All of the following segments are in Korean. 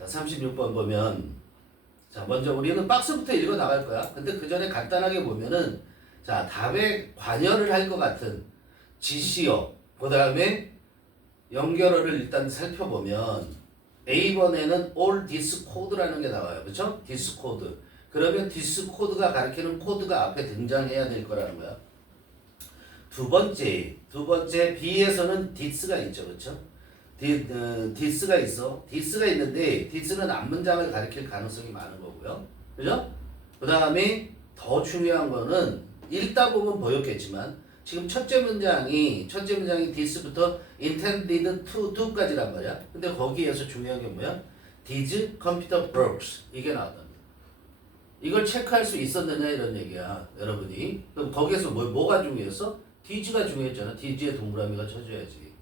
자, 36번 보면 자, 먼저 우리는 박스부터 읽어 나갈 거야. 근데 그 전에 간단하게 보면은 자, 답에 관여를 할 것 같은 지시어, 그 다음에 연결어를 일단 살펴보면 A번에는 all this code라는 게 나와요. 그쵸? this code. 그러면 this code가 가리키는 코드가 앞에 등장해야 될 거라는 거야. 두 번째 B에서는 this가 있죠. 그쵸? this가 있어. this가 있는데 this는 앞문장을 가리킬 가능성이 많은 거고요. 그죠? 그 다음에 더 중요한 거는 읽다 보면 보였겠지만 지금 첫째 문장이 this부터 intended to까지란 말이야. 근데 거기에서 중요한 게 뭐야? These computer works 이게 나왔단 말이야. 이걸 체크할 수 있었느냐 이런 얘기야, 여러분이. 그럼 거기에서 뭐가 중요했어? These가 중요했잖아. These의 동그라미가 쳐줘야지.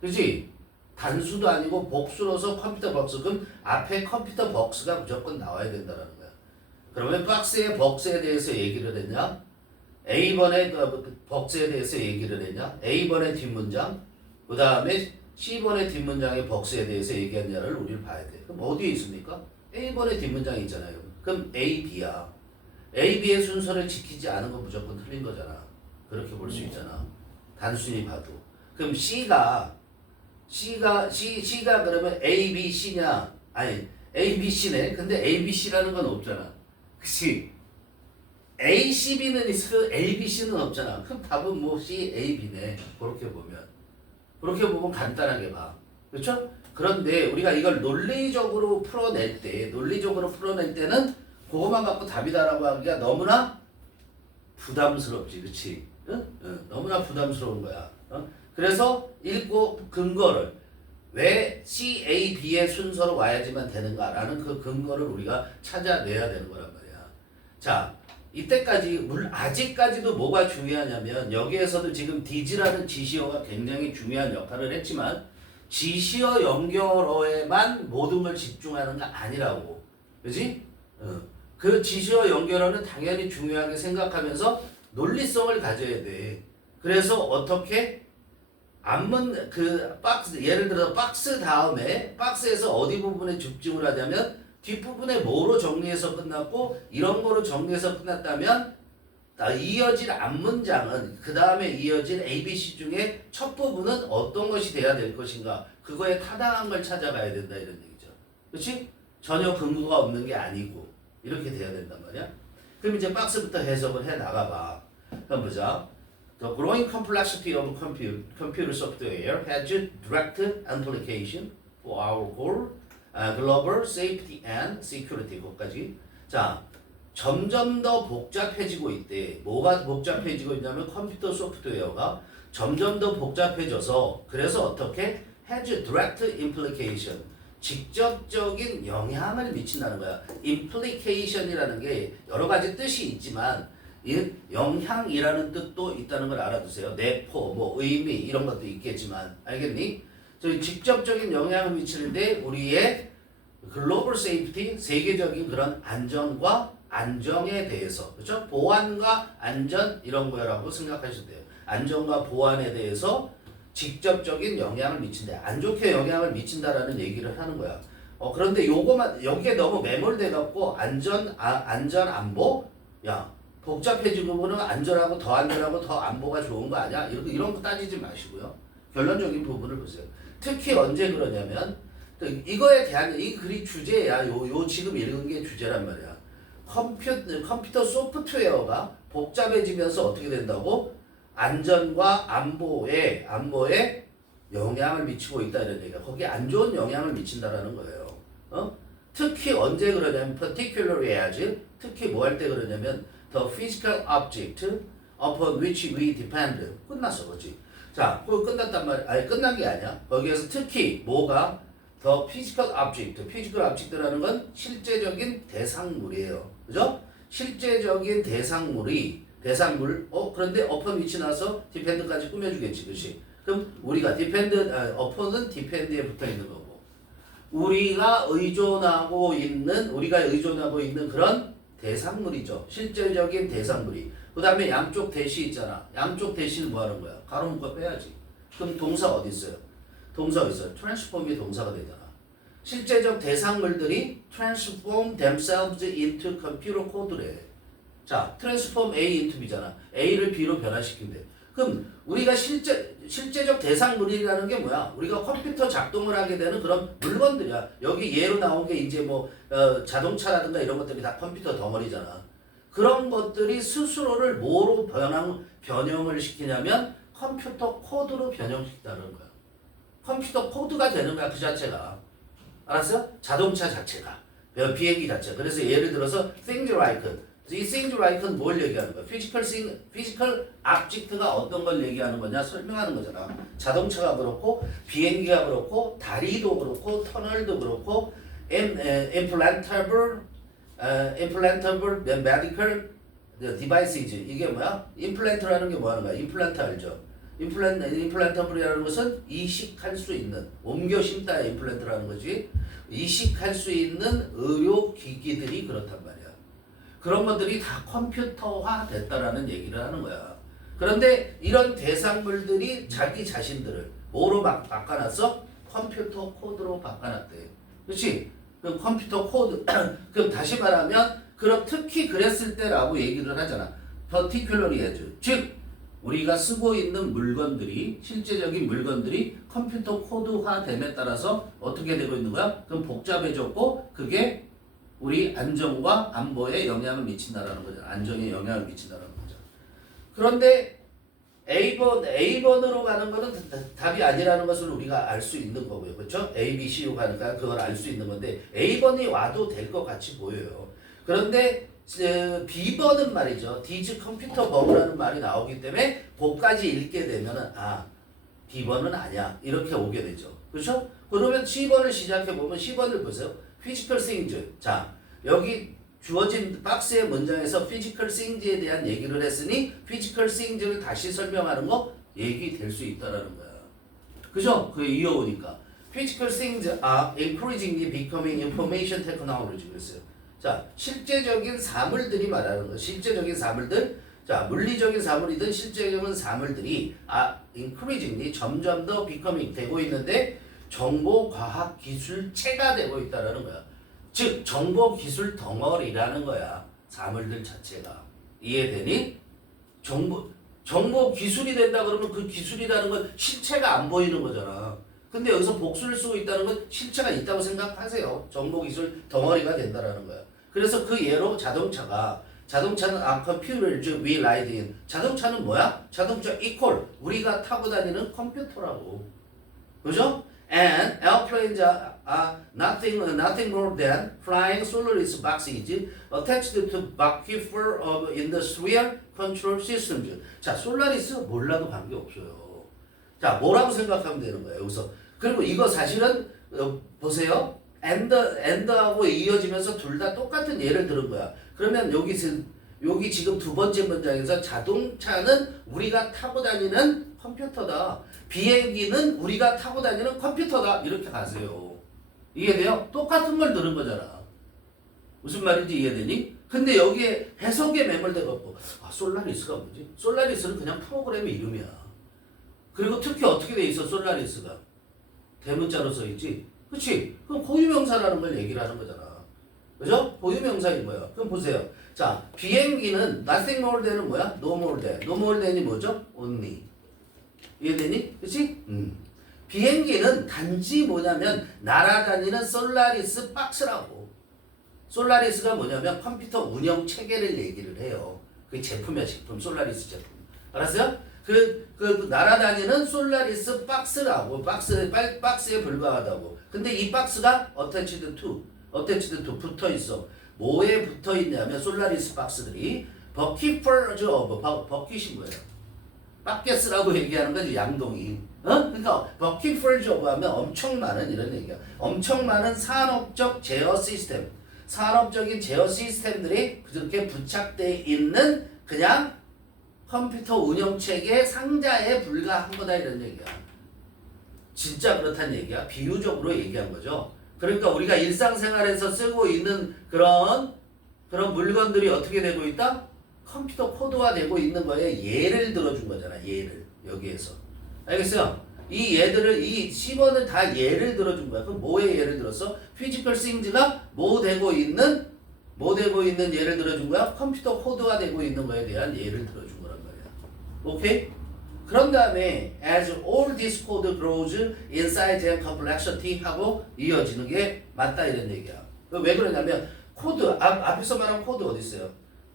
그렇지? 단수도 아니고 복수로서 컴퓨터 박스. 그럼 앞에 컴퓨터 박스가 무조건 나와야 된다는 거야. 그러면 박스의 벅스에 대해서 얘기를 했냐? A번의 벅스에 대해서 얘기를 했냐? A번의 뒷문장, 그 다음에 C번의 뒷문장의 벅스에 대해서 얘기했냐를 우리를 봐야 돼. 그럼 어디에 있습니까? A번의 뒷문장이 있잖아요. 그럼 A, B야. A, B의 순서를 지키지 않은 건 무조건 틀린 거잖아. 그렇게 볼 수 있잖아. 단순히 봐도. 그럼 C가 그러면 A, B, C냐? 아니, A, B, C네. 근데 A, B, C라는 건 없잖아. 그치? A, C, B는 있어. A, B, C는 없잖아. 그럼 답은 뭐 C, A, B네. 그렇게 보면 간단하게 봐. 그렇죠? 그런데 우리가 이걸 논리적으로 풀어낼 때는 그것만 갖고 답이다라고 하기가 너무나 부담스럽지. 그치? 응? 너무나 부담스러운 거야. 그래서 읽고 근거를 왜 C, A, B의 순서로 와야지만 되는가라는 그 근거를 우리가 찾아내야 되는 거란 말이야. 자, 이때까지 아직까지도 뭐가 중요하냐면 여기에서도 지금 디즈라는 지시어가 굉장히 중요한 역할을 했지만 지시어 연결어에만 모든 걸 집중하는 거 아니라고. 그지? 그 지시어 연결어는 당연히 중요하게 생각하면서 논리성을 가져야 돼. 그래서 어떻게 예를 들어 박스 다음에 박스에서 어디 부분에 집중을 하냐면 뒷부분에 뭐로 정리해서 끝났고 이런 거로 정리해서 끝났다면 이어질 앞문장은 그 다음에 이어질 ABC 중에 첫 부분은 어떤 것이 돼야 될 것인가 그거에 타당한 걸 찾아가야 된다 이런 얘기죠. 그렇지? 전혀 근거가 없는 게 아니고 이렇게 돼야 된단 말이야. 그럼 이제 박스부터 해석을 해 나가봐. 그럼 보자. The growing complexity of computer software has direct implication for our goal, global safety and security. 거기까지. 자, 점점 더 복잡해지고 있대. 뭐가 복잡해지고 있냐면 컴퓨터 소프트웨어가 점점 더 복잡해져서 그래서 어떻게 has direct implication. 직접적인 영향을 미친다는 거야. implication이라는 게 여러 가지 뜻이 있지만 이 영향이라는 뜻도 있다는 걸 알아두세요. 내포, 뭐 의미 이런 것도 있겠지만 알겠니? 저희 직접적인 영향을 미치는데 우리의 글로벌 세이프티 세계적인 그런 안전과 안정에 대해서 그렇죠? 보안과 안전 이런 거라고 생각하셔도 돼요. 안전과 보안에 대해서 직접적인 영향을 미친다. 안 좋게 영향을 미친다라는 얘기를 하는 거야. 그런데 요거만 여기에 너무 매몰돼 갖고 안전 안보 야 복잡해지고 보면 안전하고 더 안보가 좋은 거 아니야? 이런 거 따지지 마시고요. 결론적인 부분을 보세요. 특히 언제 그러냐면 이거에 대한 이 글이 주제야. 요 지금 읽은 게 주제란 말이야. 컴퓨터 소프트웨어가 복잡해지면서 어떻게 된다고? 안전과 안보에 영향을 미치고 있다 이런 얘기야. 거기에 안 좋은 영향을 미친다라는 거예요. 특히 언제 그러냐면 particularly as 특히 뭐 할 때 그러냐면 the physical object upon which we depend. 끝났어, 그렇지? 자, 그거 끝났단 말이야. 아니, 끝난 게 아니야. 거기에서 특히 뭐가 the physical object. physical object라는 건 실제적인 대상물이에요. 그죠? 실제적인 대상물. 그런데 upon which 나서 depend까지 꾸며주겠지, 그렇지? 그럼 우리가 upon은 depend에 붙어 있는 거고. 우리가 의존하고 있는 그런 대상물이죠. 실제적인 대상물이. 그 다음에 양쪽 대시 있잖아. 양쪽 대시는 뭐 하는 거야? 가로 묶어 빼야지. 그럼 동사 어디 있어요? 동사 어디 있어요? 트랜스폼이 동사가 되잖아. 실제적 대상물들이 transform themselves into computer code래. 자, transform A into B잖아. A를 B로 변화시킨대. 그럼 우리가 실제적 대상물이라는 게 뭐야? 우리가 컴퓨터 작동을 하게 되는 그런 물건들이야. 여기 예로 나온 게 이제 뭐 자동차라든가 이런 것들이 다 컴퓨터 덩어리잖아. 그런 것들이 스스로를 뭐로 변형을 시키냐면 컴퓨터 코드로 변형시킨다는 거야. 컴퓨터 코드가 되는 거야, 그 자체가. 알았어? 자동차 자체가. 비행기 자체가. 그래서 예를 들어서 things like. 이 things like는 뭘 얘기하는 거야? physical object가 어떤 걸 얘기하는 거냐? 설명하는 거잖아. 자동차가 그렇고, 비행기가 그렇고, 다리도 그렇고, 터널도 그렇고, implantable medical devices. 이게 뭐야? implant라는 게 뭐 하는 거야? implant 알죠? implantable이라는 것은 이식할 수 있는, 옮겨 심다 implant라는 거지. 이식할 수 있는 의료 기기들이 그렇단 말이야. 그런 것들이 다 컴퓨터화 됐다라는 얘기를 하는 거야. 그런데 이런 대상물들이 자기 자신들을 뭐로 바꿔놨어? 컴퓨터 코드로 바꿔놨대. 그렇지? 그럼 컴퓨터 코드. 그럼 다시 말하면 그럼 특히 그랬을 때라고 얘기를 하잖아. particularly as. 즉 우리가 쓰고 있는 물건들이 실제적인 물건들이 컴퓨터 코드화됨에 따라서 어떻게 되고 있는 거야? 그럼 복잡해졌고 그게 우리 안정과 안보에 영향을 미친다라는 거죠. 안정에 영향을 미친다라는 거죠. 그런데 A번으로 가는 거는 답이 아니라는 것을 우리가 알 수 있는 거고요. 그렇죠? A, B, C로 가니까 그걸 알 수 있는 건데 A번이 와도 될 것 같이 보여요. 그런데 B번은 말이죠. 디즈 컴퓨터 버그라는 말이 나오기 때문에 그까지 읽게 되면은 B번은 아니야. 이렇게 오게 되죠. 그렇죠? 그러면 C번을 시작해 보면 C번을 보세요. physical things. 자, 여기 주어진 박스의 문장에서 physical things에 대한 얘기를 했으니 physical things를 다시 설명하는 거 얘기될 수 있다라는 거야. 그죠? 그게 이어오니까. physical things are increasingly becoming information technology 그랬어요. 자, 실제적인 사물들이 말하는 거. 실제적인 사물들. 자, 물리적인 사물이든 실제적인 사물들이 increasingly 점점 더 becoming 되고 있는데 정보, 과학, 기술체가 되고 있다는 거야. 즉 정보, 기술 덩어리라는 거야. 사물들 자체가. 이해되니? 정보, 기술이 된다 그러면 그 기술이라는 건 실체가 안 보이는 거잖아. 근데 여기서 복수를 쓰고 있다는 건 실체가 있다고 생각하세요. 정보, 기술 덩어리가 된다는 거야. 그래서 그 예로 자동차는 컴퓨터를 즉 we ride in. 자동차는 뭐야? 자동차 equal. 우리가 타고 다니는 컴퓨터라고. 그죠? And airplanes are nothing more than flying Solaris boxes attached to bucket full of industrial control systems. 자, 솔라리스 몰라도 관계없어요. 자, 뭐라고 생각하면 되는 거예요, 여기서. 그리고 이거 사실은 보세요. and하고 이어지면서 둘 다 똑같은 예를 들은 거야. 그러면 여기 지금 두 번째 문장에서 자동차는 우리가 타고 다니는 컴퓨터다. 비행기는 우리가 타고 다니는 컴퓨터다. 이렇게 가세요. 이해돼요? 똑같은 걸 들은 거잖아. 무슨 말인지 이해되니? 근데 여기에 해석에 매몰돼갖고 솔라리스가 뭐지? 솔라리스는 그냥 프로그램의 이름이야. 그리고 특히 어떻게 돼 있어? 솔라리스가 대문자로 써 있지. 그렇지? 그럼 고유명사라는 걸 얘기를 하는 거잖아. 그죠? 고유명사인 거야. 그럼 보세요. 자, 비행기는 nothing more than은 뭐야? no more than. no more than이 뭐죠? only. 이해되니? 그치? 비행기는 단지 뭐냐면 날아다니는 솔라리스 박스라고. 솔라리스가 뭐냐면 컴퓨터 운영 체계를 얘기를 해요. 그게 제품이야, 제품. 솔라리스 제품. 알았어요? 그 날아다니는 솔라리스 박스라고. 박스에 불과하다고. 근데 이 박스가 attached to 붙어 있어. 뭐에 붙어 있냐면 솔라리스 박스들이 버킷 버킷이 뭐예요? 바켓스라고 얘기하는 거지, 양동이. 그러니까 버킷 풀 조브 하면 엄청 많은 이런 얘기야. 엄청 많은 산업적 제어 시스템, 산업적인 제어 시스템들이 그렇게 부착되어 있는 그냥 컴퓨터 운영체계 상자에 불과한 거다 이런 얘기야. 진짜 그렇다는 얘기야. 비유적으로 얘기한 거죠. 그러니까 우리가 일상생활에서 쓰고 있는 그런 물건들이 어떻게 되고 있다? 컴퓨터 코드화 되고 있는 거에 예를 들어준 거잖아. 예를 여기에서. 알겠어요? 이 얘들을 이 C번을 다 예를 들어준 거야. 그럼 뭐에 예를 들었어? 피지컬 싱즈가 뭐 되고 있는 예를 들어준 거야? 컴퓨터 코드화 되고 있는 거에 대한 예를 들어준 거란 말이야. 오케이? 그런 다음에 as all this code grows in size and complexity 하고 이어지는 게 맞다 이런 얘기야. 왜 그러냐면 코드 앞에서 말한 코드 어디 있어요?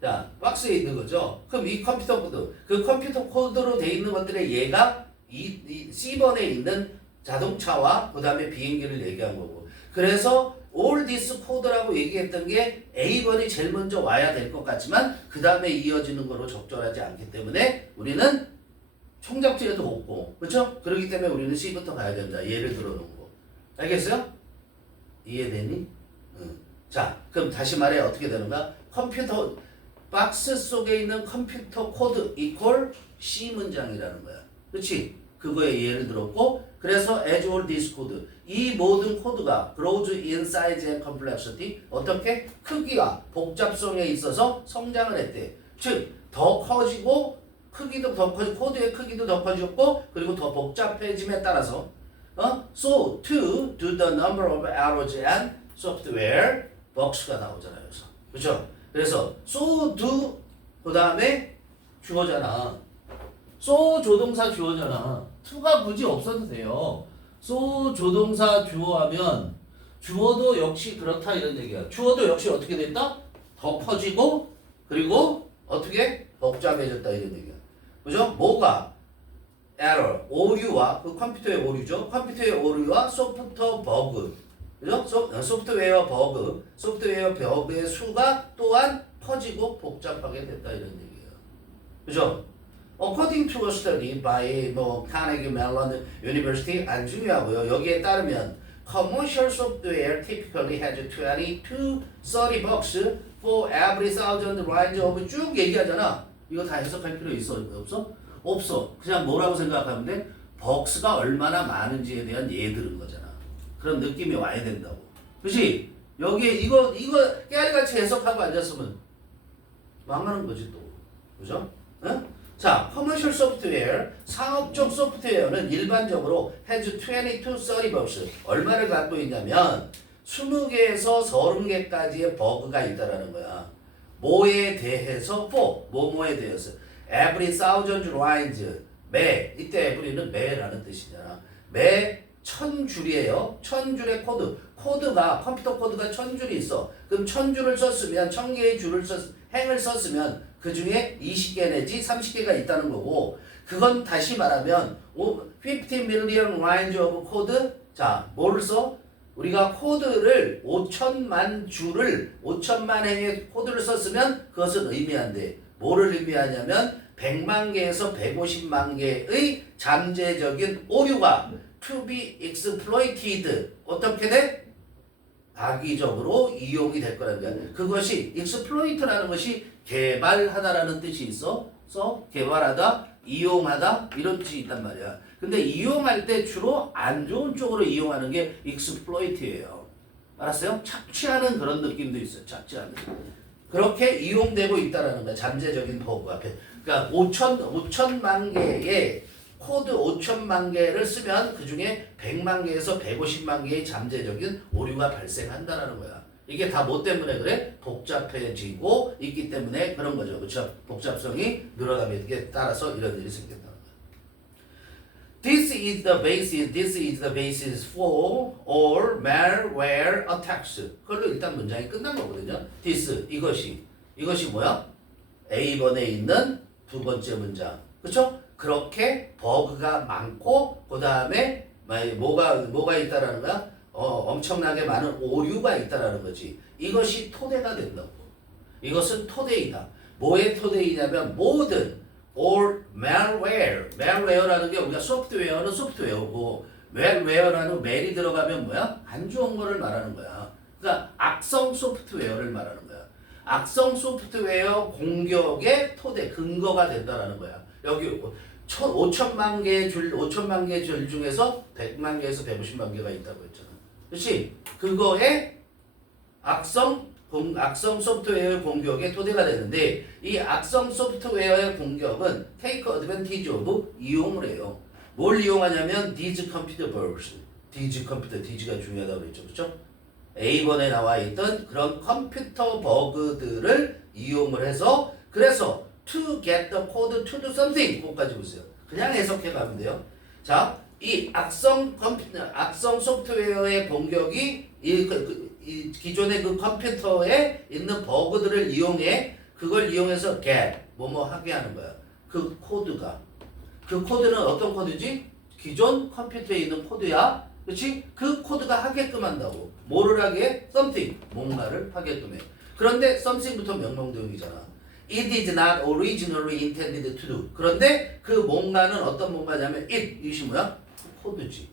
자, 박스에 있는 거죠. 그럼 이 컴퓨터 코드, 그 컴퓨터 코드로 돼 있는 것들의 얘가 이 C번에 있는 자동차와 그 다음에 비행기를 얘기한 거고. 그래서 all this code라고 얘기했던 게 A번이 제일 먼저 와야 될 것 같지만 그 다음에 이어지는 거로 적절하지 않기 때문에 우리는 총잡지에도 없고, 그렇죠? 그렇기 때문에 우리는 C부터 가야 된다. 예를 들어 놓은 거. 알겠어요? 이해되니? 응. 자, 그럼 다시 말해 어떻게 되는가? 컴퓨터 박스 속에 있는 컴퓨터 코드 이퀄 C 문장이라는 거야. 그렇지? 그거에 예를 들었고, 그래서 as all this code, 이 모든 코드가 grows in size and complexity, 어떻게? 크기와 복잡성에 있어서 성장을 했대. 즉, 더 커지고 크기도 더 커지고 코드의 크기도 더 커졌고 그리고 더 복잡해짐에 따라서 so to do the number of errors and software bugs가 나오잖아요. 여기서. 그렇죠? 그래서 so do 그 다음에 주어잖아. so 조동사 주어잖아. to가 굳이 없어도 돼요. so 조동사 주어하면 주어도 역시 그렇다 이런 얘기야. 주어도 역시 어떻게 됐다? 더 커지고 그리고 어떻게 복잡해졌다 이런 얘기야. 그죠? 뭐가? 에러, 오류와 그 컴퓨터의 오류죠. 컴퓨터의 오류와 소프트웨어 버그. 그죠? 소프트웨어 버그, 소프트웨어 버그의 수가 또한 커지고 복잡하게 됐다 이런 얘기예요. 그죠? According to a study by Carnegie Mellon University 안 중요하고요. 여기에 따르면 commercial software typically has 20 to 30 bucks for every 1,000 lines of 쭉 얘기하잖아. 이거 다 해석할 필요 있어? 없어? 없어. 그냥 뭐라고 생각하면 돼? 벅스가 얼마나 많은지에 대한 예 들은 거잖아. 그런 느낌이 와야 된다고. 그치? 여기에 이거 깨알같이 해석하고 앉았으면 망하는 거지 또. 그죠? 응? 자, 커머셜 소프트웨어, 상업적 소프트웨어는 일반적으로 has 20 to 30 bugs. 얼마를 갖고 있냐면 20개에서 30개까지의 버그가 있다라는 거야. 뭐에 대해서 뭐뭐에 대해서 every 1,000 lines 매 이때 every는 매라는 뜻이잖아. 매 1,000줄이에요. 1,000줄의 코드가 컴퓨터 코드가 1,000줄이 있어. 그럼 1,000줄을 썼으면 1,000개의 행을 썼으면 그 중에 20개 내지 30개가 있다는 거고 그건 다시 말하면 50 million lines of code 자 뭐를 써? 우리가 코드를 5천만 줄을 5천만 행의 코드를 썼으면 그것은 의미한대. 뭐를 의미하냐면 100만 개에서 150만 개의 잠재적인 오류가 to be exploited 어떻게 돼? 악의적으로 이용이 될 거라는 거야. 그것이 exploit라는 것이 개발하다라는 뜻이 있어. 개발하다, 이용하다 이런 뜻이 있단 말이야. 근데 이용할 때 주로 안 좋은 쪽으로 이용하는 게 exploit예요. 알았어요? 착취하는 그런 느낌도 있어요. 착취하는. 그렇게 이용되고 있다라는 거야. 잠재적인 버그 앞에. 그러니까 5천만 개의 코드 5천만 개를 쓰면 그 중에 100만 개에서 150만 개의 잠재적인 오류가 발생한다라는 거야. 이게 다 뭐 때문에 그래? 복잡해지고 있기 때문에 그런 거죠. 그렇죠? 복잡성이 늘어나게 따라서 이런 일이 생긴다는 거야. This is the basis for all malware attacks. 그걸로 일단 문장이 끝난 거거든요. This 이것이 뭐야? A번에 있는 두 번째 문장. 그렇죠? 그렇게 버그가 많고 그 다음에 뭐가 있다라는 거야? 엄청나게 많은 오류가 있다라는 거지. 이것이 토대가 된다고. 이것은 토대이다. 뭐의 토대이냐면 모든 all malware라는 게 우리가 소프트웨어는 소프트웨어고 malware라는 mal이 들어가면 뭐야? 안 좋은 거를 말하는 거야. 그러니까 악성 소프트웨어를 말하는 거야. 악성 소프트웨어 공격의 토대 근거가 된다라는 거야. 여기 5천만 개 줄 중에서 100만 개에서 150만 개가 있다고 했잖아. 그렇지? 그거에 악성 소프트웨어의 공격의 토대가 되는데 이 악성 소프트웨어의 공격은 take advantage of 이용을 해요. 뭘 이용하냐면 these computer bugs, these 컴퓨터, these가 중요하다고 그랬죠, 그렇죠? A번에 나와 있던 그런 컴퓨터 버그들을 이용을 해서 그래서 to get the code to do something 그거까지 보세요. 그냥 해석해 가면 돼요. 자, 이 악성 컴퓨터, 악성 소프트웨어의 공격이 이 기존의 그 컴퓨터에 있는 버그들을 이용해 그걸 이용해서 get 뭐뭐 하게 하는 거야. 그 코드가 그 코드는 어떤 코드지? 기존 컴퓨터에 있는 코드야. 그렇지? 그 코드가 하게끔 한다고. 뭐를 하게 해? something. 뭔가를 하게끔 해. 그런데 something부터 명령대응이잖아. It is not originally intended to do. 그런데 그 뭔가는 어떤 뭔가냐면 it이 뭐야? 코드지.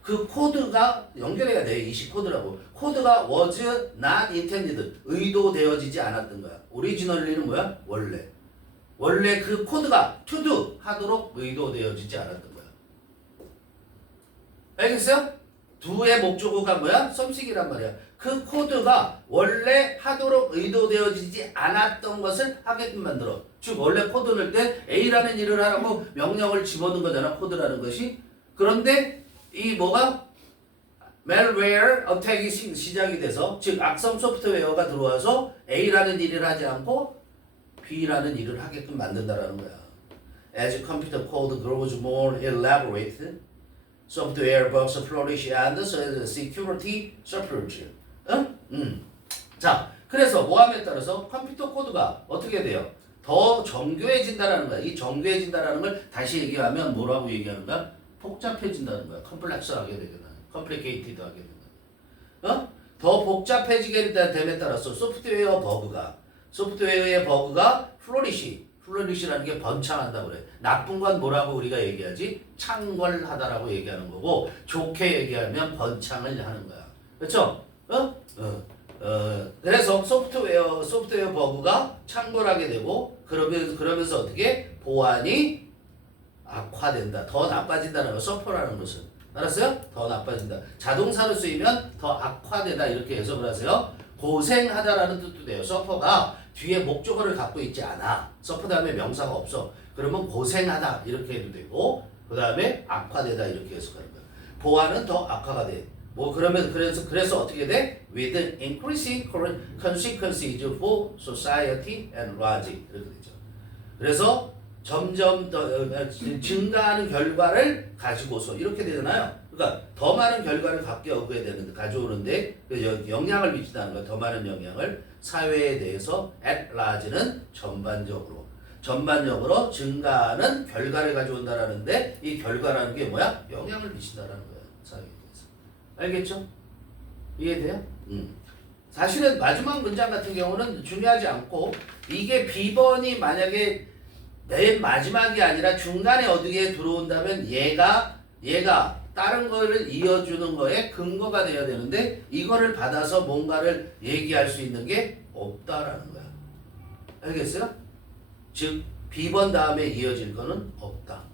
그 코드가 연결해야 돼. 이시 코드라고. 코드가 was not intended. 의도되어지지 않았던 거야. originally는 뭐야? 원래. 원래 그 코드가 to do 하도록 의도되어지지 않았던 거야. 알겠어요? do의 목적어가 뭐야? something이란 말이야. 그 코드가 원래 하도록 의도되어지지 않았던 것을 하게끔 만들어. 즉 원래 코드 넣을 때 A라는 일을 하라고 명령을 집어넣은 거잖아. 코드라는 것이. 그런데 이 뭐가 malware attack이 시작이 돼서 즉 악성 소프트웨어가 들어와서 A라는 일을 하지 않고 B라는 일을 하게끔 만든다라는 거야. As computer code grows more elaborate, software bugs flourish and security suffers. 응? 자, 그래서 모함에 따라서 컴퓨터 코드가 어떻게 돼요? 더 정교해진다라는 거야. 이 정교해진다라는 걸 다시 얘기하면 뭐라고 얘기하는가? 복잡해진다는 거야. 컴플렉스하게 되거든. 컴플리케이티드하게 되거든. 더 복잡해지게 됨에 따라서 소프트웨어의 버그가 플로리시라는 게 번창한다고 그래. 나쁜 건 뭐라고 우리가 얘기하지? 창궐하다라고 얘기하는 거고 좋게 얘기하면 번창을 하는 거야. 그렇죠? 그래서 소프트웨어 버그가 창궐하게 되고 그러면서 어떻게 보안이 악화된다. 더 나빠진다는 거. 서퍼라는 것은. 알았어요? 더 나빠진다. 자동사로 쓰이면 더 악화되다 이렇게 해석을 하세요. 고생하다라는 뜻도 돼요. 서퍼가 뒤에 목적어를 갖고 있지 않아. 서퍼 다음에 명사가 없어. 그러면 고생하다 이렇게 해도 되고 그 다음에 악화되다 이렇게 해석하는 거야. 보안은 더 악화가 돼. 뭐 그러면 그래서 어떻게 돼? With increasing consequences for society and large 이렇게 되죠. 그래서 점점 더 증가하는 결과를 가지고서 이렇게 되잖아요. 그러니까 더 많은 결과를 가져오는데 영향을 미친다는 거야. 더 많은 영향을 사회에 대해서 at large는 전반적으로 증가하는 결과를 가져온다라는데 이 결과라는 게 뭐야? 영향을 미친다라는 거야. 사회에 대해서. 알겠죠? 이해돼요? 사실은 마지막 문장 같은 경우는 중요하지 않고 이게 B번이 만약에 맨 마지막이 아니라 중간에 어디에 들어온다면 얘가 다른 거를 이어주는 거에 근거가 돼야 되는데 이거를 받아서 뭔가를 얘기할 수 있는 게 없다라는 거야. 알겠어요? 즉 B번 다음에 이어질 거는 없다.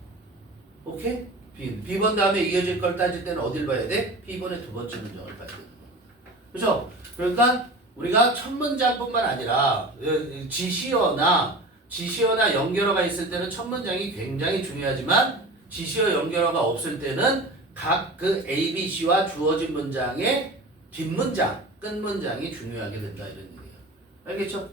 오케이? B번 다음에 이어질 걸 따질 때는 어딜 봐야 돼? B번의 두 번째 문장을 봐야 되는 겁니다. 그렇죠? 그러니까 우리가 첫 문장뿐만 아니라 지시어나 연결어가 있을 때는 첫 문장이 굉장히 중요하지만 지시어 연결어가 없을 때는 각 그 A, B, C와 주어진 문장의 뒷문장, 끝문장이 중요하게 된다 이런 얘기예요. 알겠죠?